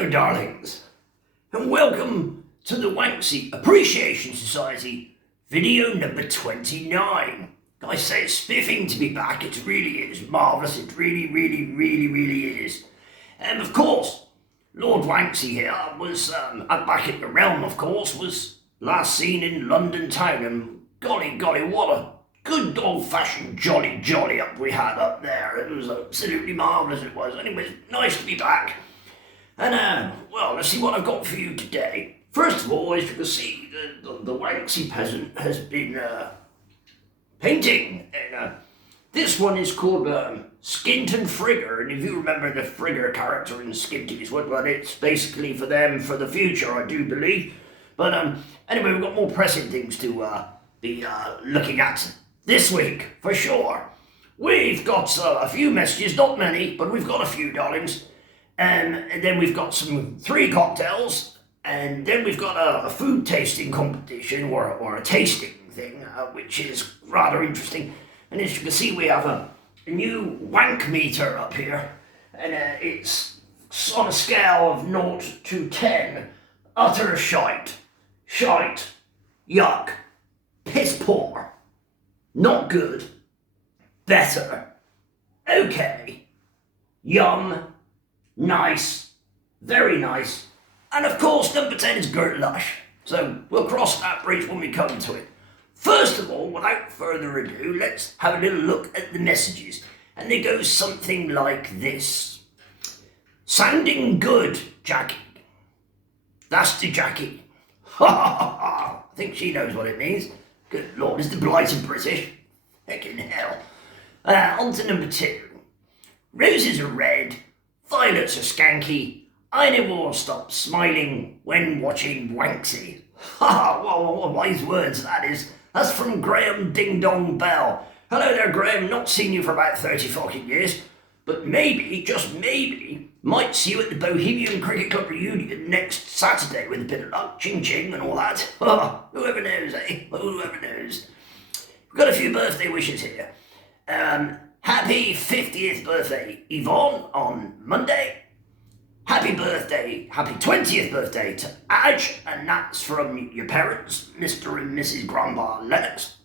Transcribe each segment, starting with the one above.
Hello, darlings, and welcome to the Wanksy Appreciation Society video number 29. I say it's spiffing to be back. It really is marvellous. It really is. And of course, Lord Wanksy here was back at the Realm, of course, was last seen in London town, and golly, what a good old-fashioned jolly up we had up there. It was absolutely marvellous, it was. Anyway, it's nice to be back. And, well, let's see what I've got for you today. First of all, as you can see, the Wanksy peasant has been painting. And this one is called Skinton Frigger. And if you remember the Frigger character in Skinty's, well, it's basically for them for the future, I do believe. But anyway, we've got more pressing things to be looking at this week, for sure. We've got a few messages, not many, but we've got a few, darlings. And then we've got 3 cocktails, and then we've got a food tasting competition, or a tasting thing, which is rather interesting. And as you can see, we have a new wank meter up here, and it's on a scale of 0 to 10. Utter shite, yuck, piss poor, not good, better, okay, yum, nice, very nice, and of course number 10 is Gert Lush. So we'll cross that bridge when we come to it. First of all, without further ado, let's have a little look at the messages. And they go something like this. Sounding good, Jackie. That's the Jackie. Ha ha ha. I think she knows what it means. Good Lord, is the blighted British? Heckin' hell. On to number 2. Roses are red. Violets are skanky. I never will stop smiling when watching Wanksy. Ha ha, what wise words that is. That's from Graham Ding Dong Bell. Hello there, Graham. Not seen you for about 30 fucking years. But maybe, just maybe, might see you at the Bohemian Cricket Club reunion next Saturday with a bit of luck, ching and all that. Whoever knows, eh? Whoever knows. We've got a few birthday wishes here. Happy 50th birthday, Yvonne, on Monday. Happy 20th birthday to Aj, and that's from your parents, Mr. and Mrs. Grandpa Lennox.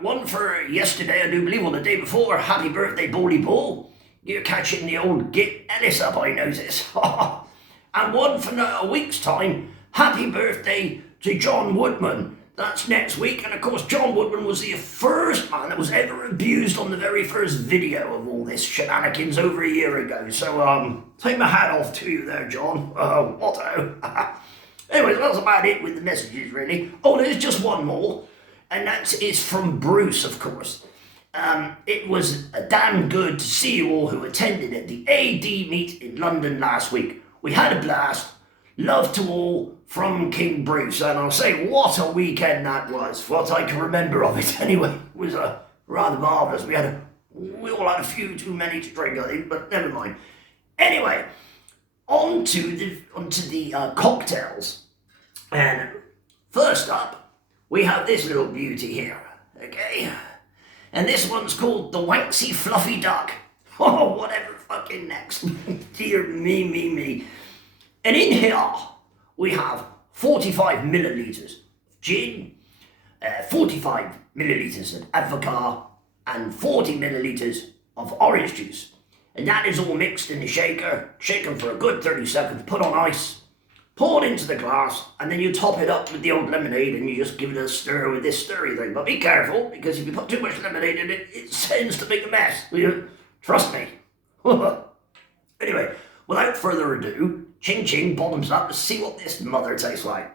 One for yesterday, I do believe, or the day before. Happy birthday, Bowley Ball. You're catching the old Git Ellis up, I notice. And one for a week's time. Happy birthday to John Woodman. That's next week, and of course John Woodman was the first man that was ever abused on the very first video of all this shenanigans over a year ago. So, take my hat off to you there, John. Watto. Anyways, that's about it with the messages, really. Oh, there's just one more, and that is from Bruce, of course. It was damn good to see you all who attended at the AD meet in London last week. We had a blast. Love to all from King Bruce, and I'll say what a weekend that was. What I can remember of it anyway was rather marvellous. We all had a few too many to drink, I think, but never mind. Anyway, on to the cocktails. And first up, we have this little beauty here, okay? And this one's called the Wanksy Fluffy Duck. Oh, whatever fucking next. Dear me. And in here, we have 45 millilitres of gin, 45 millilitres of Advocaat, and 40 millilitres of orange juice. And that is all mixed in the shaker, shaken for a good 30 seconds, put on ice, poured into the glass, and then you top it up with the old lemonade, and you just give it a stir with this stirry thing. But be careful, because if you put too much lemonade in it, it tends to make a mess. Trust me. Anyway, without further ado, ching, bottoms up, to see what this mother tastes like.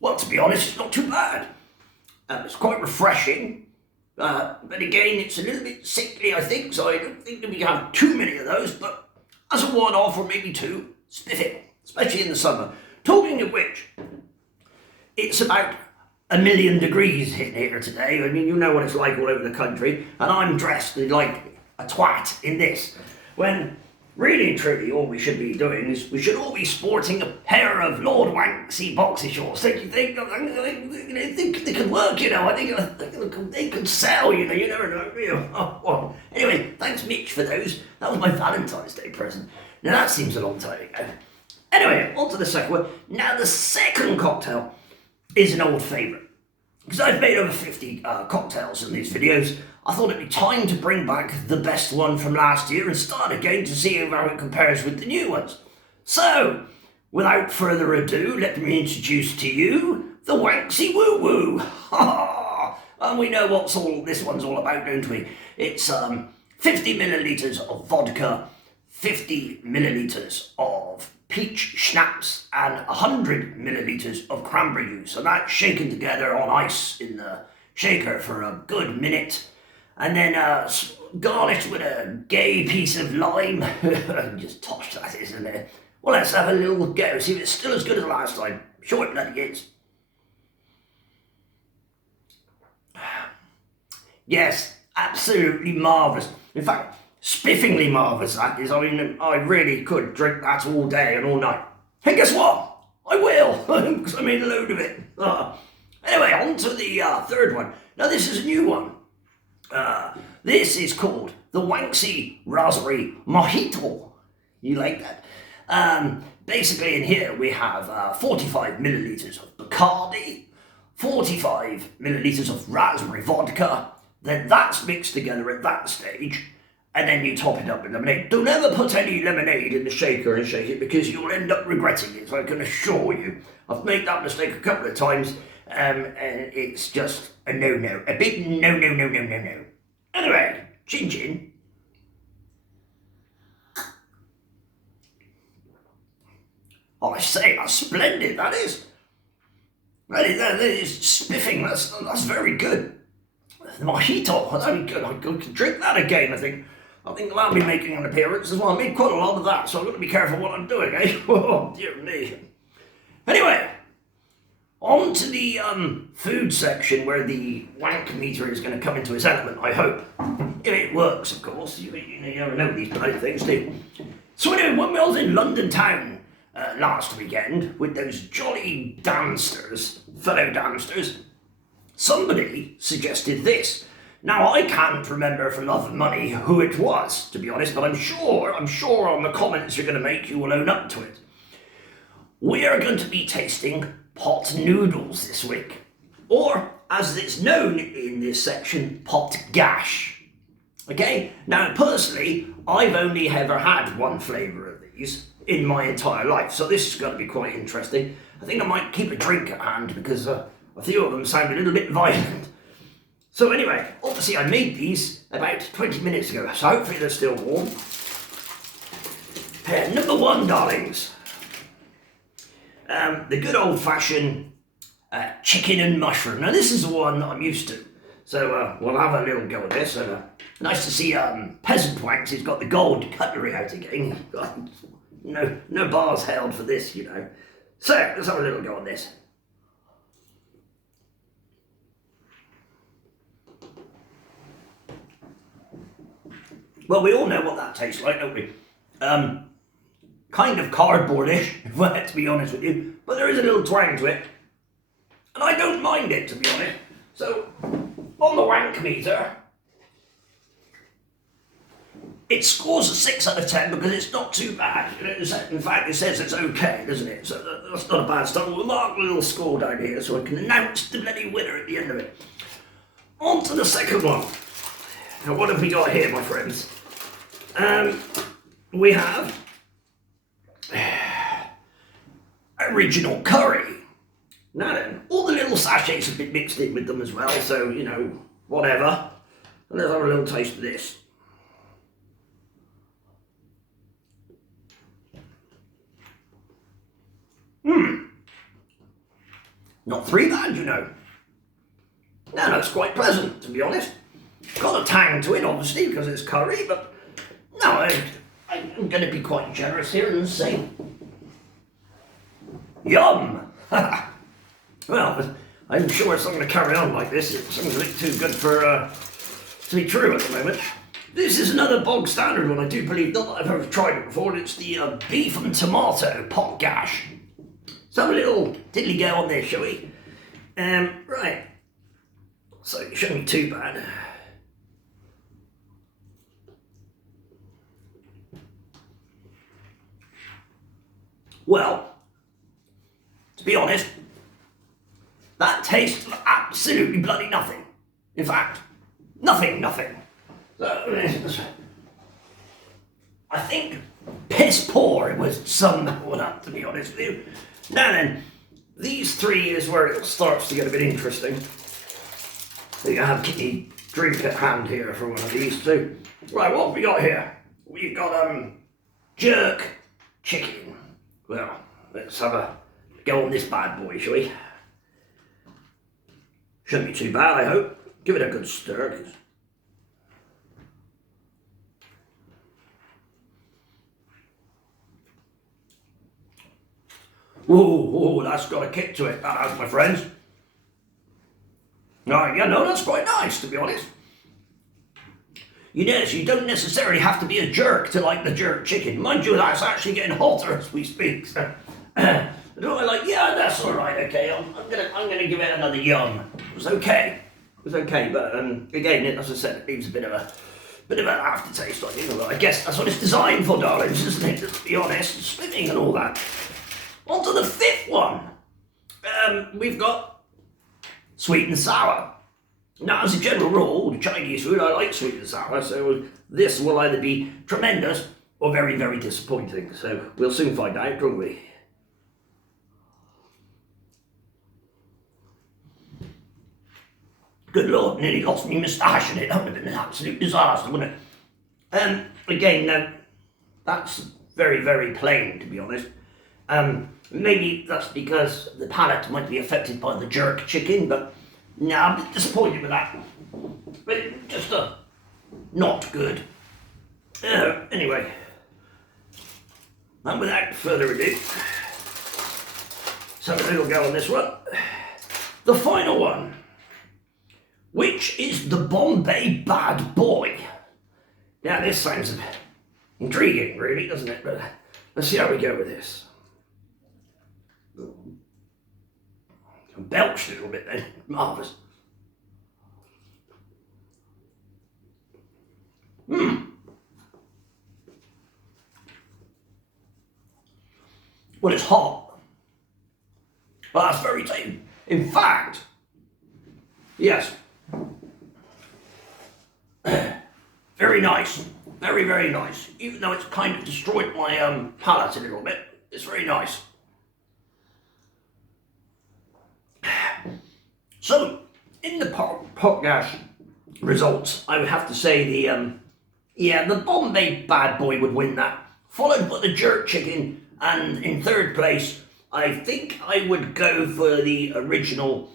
Well, to be honest, it's not too bad. It's quite refreshing, but again, it's a little bit sickly, I think, so I don't think that we have too many of those, but as a one-off, or maybe 2, spiffing, especially in the summer. Talking of which, it's about 1,000,000 degrees here today. I mean, you know what it's like all over the country, and I'm dressed like a twat in this. When Really and truly, all we should be doing is we should all be sporting a pair of Lord Wanksy boxer shorts. Don't you think? I think they could work, you know. I think they could sell, you know. You never know. You know. Oh, well. Anyway, thanks, Mitch, for those. That was my Valentine's Day present. Now, that seems a long time ago. Anyway, on to the second one. Now, the second cocktail is an old favourite. Because I've made over 50 cocktails in these videos, I thought it'd be time to bring back the best one from last year and start again to see how it compares with the new ones. So, without further ado, let me introduce to you the Wanksy Woo Woo. And we know what this one's all about, don't we? It's 50 millilitres of vodka, 50 millilitres of peach schnapps, and 100 millilitres of cranberry juice. And that's shaken together on ice in the shaker for a good minute. And then garnished with a gay piece of lime. Just toss that, isn't it? Well, let's have a little go, see if it's still as good as last time. Sure it bloody is. Yes, absolutely marvellous. In fact, spiffingly marvellous that is. I mean, I really could drink that all day and all night. And guess what? I will, because I made a load of it. Anyway, on to the third one. Now, this is a new one. This is called the Wanksy Raspberry Mojito. You like that? Basically, in here we have 45 millilitres of Bacardi, 45 millilitres of raspberry vodka. Then that's mixed together at that stage. And then you top it up with lemonade. Don't ever put any lemonade in the shaker and shake it, because you'll end up regretting it, so I can assure you. I've made that mistake a couple of times, and it's just a no-no. A big no-no-no-no-no-no. Anyway, chin-chin. Oh, I say, that's splendid, that is. That is spiffing, that's very good. The mojito, that'd be good. I could drink that again, I think that'll be making an appearance as well. I made quite a lot of that, so I've got to be careful what I'm doing, eh? Oh, dear me. Anyway, on to the food section, where the wank meter is going to come into its element, I hope. If it works, of course. You never know these bloody things, do you? So anyway, when we was in London town last weekend with those jolly dancers, fellow dancers, somebody suggested this. Now, I can't remember for love and money who it was, to be honest, but I'm sure on the comments you're going to make, you will own up to it. We are going to be tasting pot noodles this week, or as it's known in this section, pot gash. Okay, now personally, I've only ever had one flavour of these in my entire life, so this is going to be quite interesting. I think I might keep a drink at hand, because a few of them sound a little bit violent. So anyway, obviously I made these about 20 minutes ago, so hopefully they're still warm. Number one, darlings. The good old-fashioned chicken and mushroom. Now this is the one that I'm used to, so we'll have a little go at this. And nice to see Peasant Wanks, he's got the gold cutlery out again. No bars held for this, you know. So let's have a little go on this. Well, we all know what that tastes like, don't we? Kind of cardboardish, to be honest with you, but there is a little twang to it, and I don't mind it, to be honest. So, on the wank meter, it scores a 6 out of 10 because it's not too bad. In fact, it says it's okay, doesn't it? So that's not a bad start. We'll mark a little score down here so I can announce the bloody winner at the end of it. On to the second one. Now, what have we got here, my friends? We have original curry. Now then, all the little sachets have been mixed in with them as well, so, you know, whatever. And let's have a little taste of this. Not three bad, you know. No, it's quite pleasant, to be honest. Got a tang to it, obviously, because it's curry, but no, I'm going to be quite generous here and say, yum! Well, I'm sure it's not going to carry on like this. It sounds a bit too good for to be true at the moment. This is another bog standard one, I do believe. Not that I've ever tried it before. It's the beef and tomato pot gash. So have a little diddly go on this, shall we? Right. So it shouldn't be too bad. Well, to be honest, that tastes of absolutely bloody nothing. In fact, nothing. I think piss poor it was sum that one up, to be honest with you. Now then, these three is where it starts to get a bit interesting. So you have Kitty drink at hand here for one of these two. Right, what have we got here? We've got jerk chicken. Well, let's have a go on this bad boy, shall we? Shouldn't be too bad, I hope. Give it a good stir. Ooh, that's got a kick to it, that has, my friends. Yeah, no, that's quite nice, to be honest. You notice you don't necessarily have to be a jerk to like the jerk chicken. Mind you, that's actually getting hotter as we speak. So, I like, yeah, that's all right, okay. I'm gonna give it another yum. It was okay, but again, as I said, it leaves a bit of an aftertaste on you. I guess that's what it's designed for, darlings, isn't it? Let's be honest, spitting and all that. On to the fifth one. We've got sweet and sour. Now, as a general rule, the Chinese food, I like sweet and sour, so this will either be tremendous or very, very disappointing. So we'll soon find out, won't we? Good Lord, nearly lost me moustache in it. That would have been an absolute disaster, wouldn't it? Again, now, that's very, very plain, to be honest. Maybe that's because the palate might be affected by the jerk chicken, but no, I'm a bit disappointed with that. But just not good. Anyway, and without further ado, so a little go on this one. The final one, which is the Bombay Bad Boy. Now this sounds intriguing, really, doesn't it? But let's see how we go with this. Belched a little bit then. Marvellous. Well, it's hot. But that's very tasty. In fact, yes. Very nice. Very, very nice. Even though it's kind of destroyed my palate a little bit, it's very nice. So, in the pot gash results, I would have to say the Bombay Bad Boy would win that, followed by the jerk chicken, and in third place, I think I would go for the original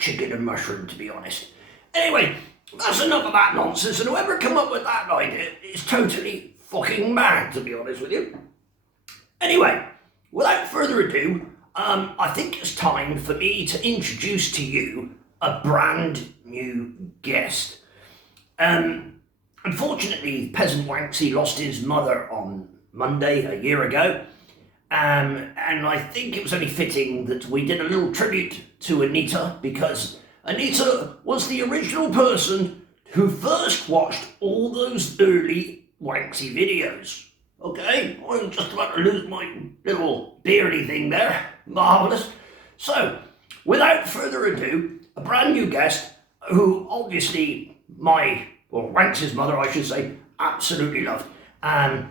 chicken and mushroom, to be honest. Anyway, that's enough of that nonsense, and whoever come up with that idea is totally fucking mad, to be honest with you. Anyway, without further ado, I think it's time for me to introduce to you a brand new guest. Unfortunately, Peasant Wanksy lost his mother on Monday a year ago, and I think it was only fitting that we did a little tribute to Anita, because Anita was the original person who first watched all those early Wanksy videos. Okay, I'm just about to lose my little beardy thing there. Marvellous. So, without further ado, a brand new guest who obviously Wanks's mother, I should say, absolutely loved.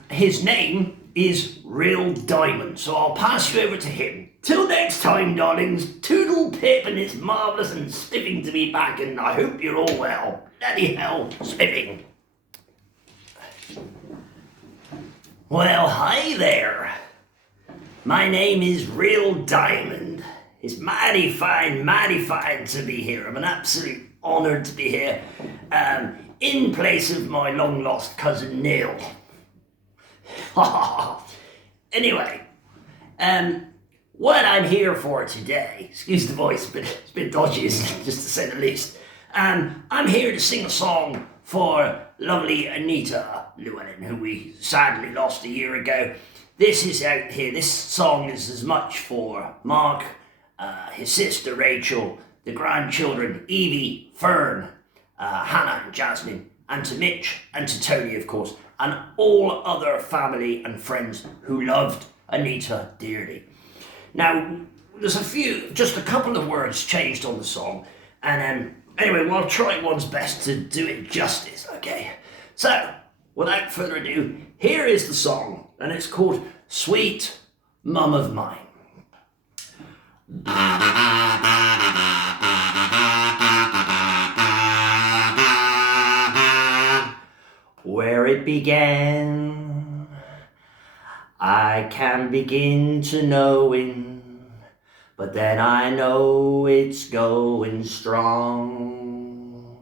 His name is Real Diamond, so I'll pass you over to him. Till next time, darlings, toodle pip, and it's marvellous and spiffing to be back, and I hope you're all well. Bloody hell, spiffing. Well, hi there. My name is Real Diamond. It's mighty fine to be here. I'm an absolute honour to be here, in place of my long-lost cousin Neil. Anyway, what I'm here for today, excuse the voice, but it's a bit dodgy, just to say the least. I'm here to sing a song for lovely Anita Llewellyn, who we sadly lost a year ago. This is out here. This song is as much for Mark, his sister Rachel, the grandchildren Evie, Fern, Hannah and Jasmine, and to Mitch and to Tony, of course, and all other family and friends who loved Anita dearly. Now, there's just a couple of words changed on the song, and anyway, we'll try one's best to do it justice, okay? So, without further ado, here is the song, and it's called Sweet Mum of Mine. Where it began, I can begin to knowing, but then I know it's going strong.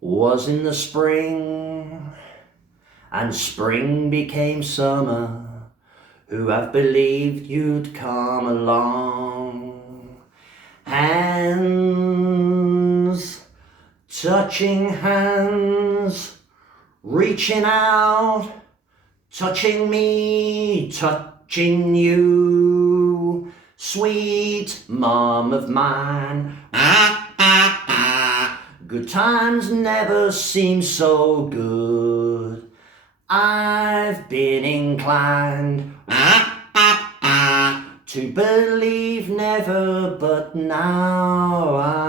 Was in the spring, and spring became summer, who have believed you'd come along. Hands, touching hands, reaching out, touching me, touching you, sweet mum of mine. Good times never seem so good. I've been inclined to believe never, but now I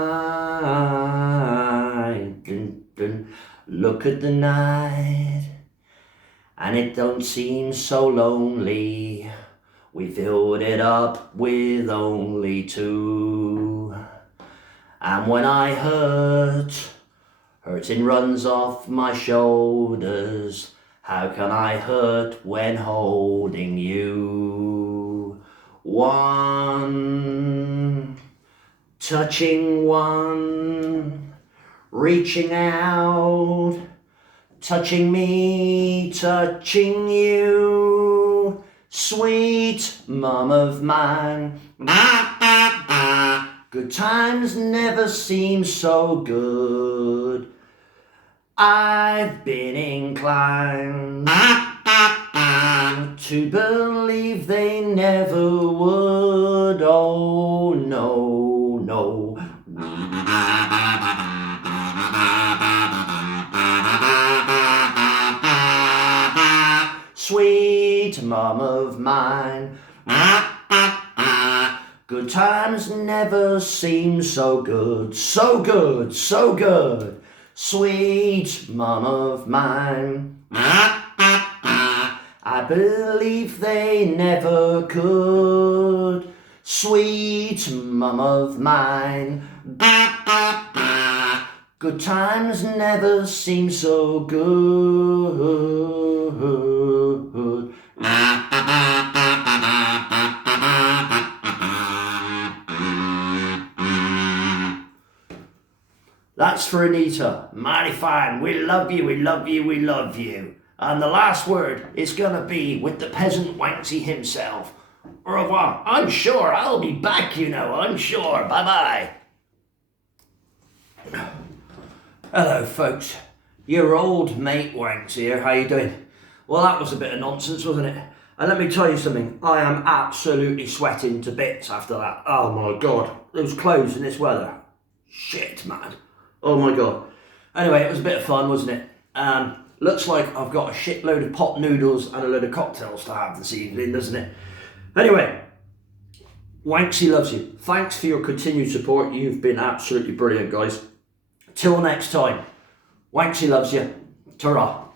look at the night, and it don't seem so lonely. We filled it up with only two. And when I hurting runs off my shoulders. How can I hurt when holding you? One, touching one, reaching out, touching me, touching you, sweet mum of mine. Good times never seem so good. I've been inclined to believe they never would. Oh no, no. Sweet mum of mine. Good times never seem so good, so good, so good. Sweet mum of mine. I believe they never could. Sweet mum of mine. Good times never seem so good. That's for Anita. Mighty fine. We love you, we love you, we love you. And the last word is gonna be with the peasant Wanksy himself. Au revoir. I'm sure I'll be back, you know. I'm sure. Bye-bye. Hello, folks. Your old mate Wanks here. How you doing? Well, that was a bit of nonsense, wasn't it? And let me tell you something. I am absolutely sweating to bits after that. Oh, my God. Those clothes in this weather. Shit, man. Oh my God. Anyway, it was a bit of fun, wasn't it? Looks like I've got a shitload of pot noodles and a load of cocktails to have this evening, doesn't it? Anyway, Wanksy loves you. Thanks for your continued support. You've been absolutely brilliant, guys. Till next time, Wanksy loves you. Ta-ra.